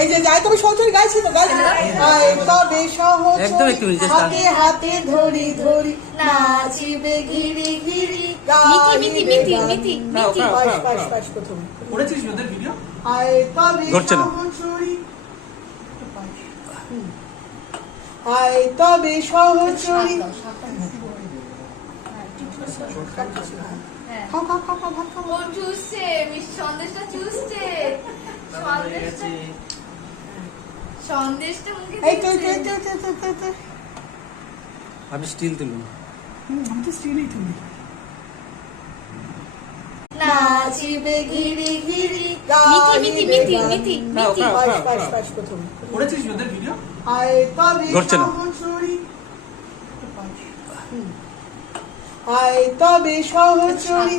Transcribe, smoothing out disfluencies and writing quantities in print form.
এই যে যাই তবে সহচরী গাইছি তো গাইছি আয় তবে সহচরী হাতে হাতে ধরি ধরি নাচিবে ঘিরি ঘিরি মিতি পাশ প্রথম করেছিস ওদের ভিডিও? আয় তবে সহচরী আয় তবে সহচরী আমি স্টিল তুলুন। আমি তো স্টিলই তুলি। নাচিবে ঘিরি ঘিরি মিতি পাশ প্রথম করেছিস ওদের ভিডিও? আয় তবে ঘটছে না। সহচরী আয় তবে সহচরী